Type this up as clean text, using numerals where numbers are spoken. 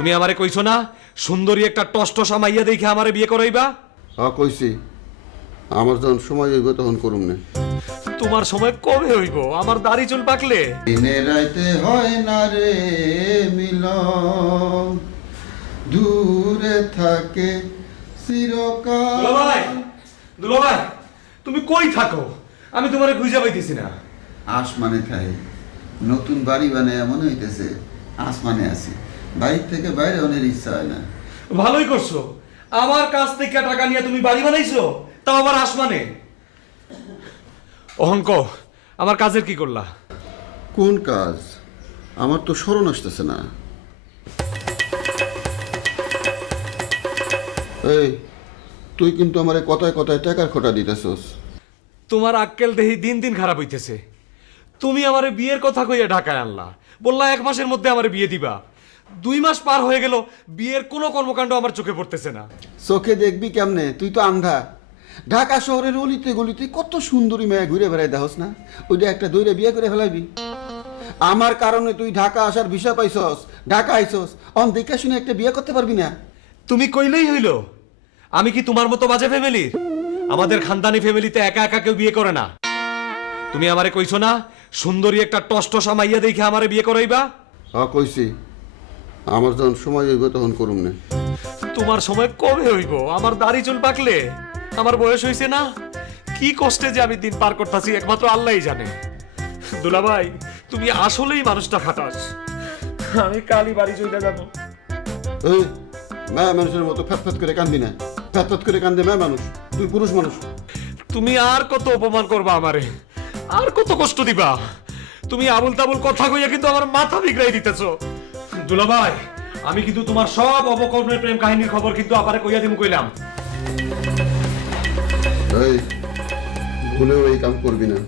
তুমি আমারে কইছো না সুন্দরী একটা টসটসা মাইয়া দেখে আমারে বিয়ে করাইবা? হ্যাঁ কইছি, আমার যখন সময় হইব তখন করুম না। তোমার সময় কবে হইব? আমার দাড়ি চুল পাকলে। দিনে রাইতে হয় না রে মিলন, দূরে থাকে চিরকাল। দুলাভাই, দুলাভাই, তুমি কই থাকো? আমি তোমারে খুঁজে পাইতেছি না। আসমানে খাই, নতুন বাড়ি বানায় মনে হইতেছে আসমানে আছি, বাড়ির থেকে বাইরে অনেক ইচ্ছা হয় না। ভালোই করছো, আমার কাছ থেকে টাকা নিয়ে তুমি বাড়ি বানাইছো, তাও আবার আসমানে। অহংক, আমার কাজের কি করলা? কোন কাজ? আমার তো স্মরণ আসতেছে না। এই, তুই কিন্তু আমার কথায় কথায় টাকার খোটা দিতেছস। তোমার আক্কেল দেহি দিন দিন খারাপ হইতেছে। তুমি আমারে বিয়ের কথা কইয়া ঢাকায় আনলা, বললা 1 মাসের মধ্যে আমারে বিয়ে দিবা। 2 মাস পার হয়ে গেল, বিয়ের কোনো কর্মকাণ্ড আমার চোখে পড়তেছে না। চোখে দেখবি কেমনে? তুই তো আন্ধা। ঢাকা শহরের অলিতে গলিতে কত সুন্দরী মেয়ে ঘুরে বেড়াই দেহস না? ওইটা একটা দইরে বিয়ে করে ফেলাইবি। আমার কারণে তুই ঢাকা আসার ভিসা পাইছস, ঢাকা আইছস, অন দেখে শুনে একটা বিয়ে করতে পারবি না? তুমি কইলেই হইল। আমি কি তোমার মতো বাজে ফ্যামিলির? আমাদের খানদানি ফ্যামিলিতে একা একা কেউ বিয়ে করে না। তুমি আমারে কইছো না সুন্দরী একটা টসটসা মাইয়া দেখে আমারে বিয়ে করাইবা? হ্যাঁ কইছি, আমার যখন সময় হইব তখন করুম না। তোমার সময় কবে হইব? আমার দাড়ি চুল পাকলে। আমার বয়স হইছে না। কি কষ্টে যে আমি দিন পার করতেছি একমাত্র আল্লাহই জানে। দুলাভাই, তুমি আসলেই মানুষটা খাটাস। আমি কালই বাড়ি চলে যাব। এই, মেয়ে মানুষের মতো ফ্যাত করে কান্দি না। ফ্যাত করে কান্দে মেয়ে মানুষ, তুই পুরুষ মানুষ। তুমি আর কত অপমান করবা আমারে? আর কত কষ্ট দিবা? তুমি আবুল তাবুল কথা কইয়া কিন্তু আমার মাথা বিগড়াই দিতেছো। দুলাভাই, আমি কিন্তু তোমার সব অবকর্মের প্রেম কাহিনীর খবর কিন্তু আপারে কইয়া দিমু কইলাম। এই, ভুলেও এই কাম করবি না।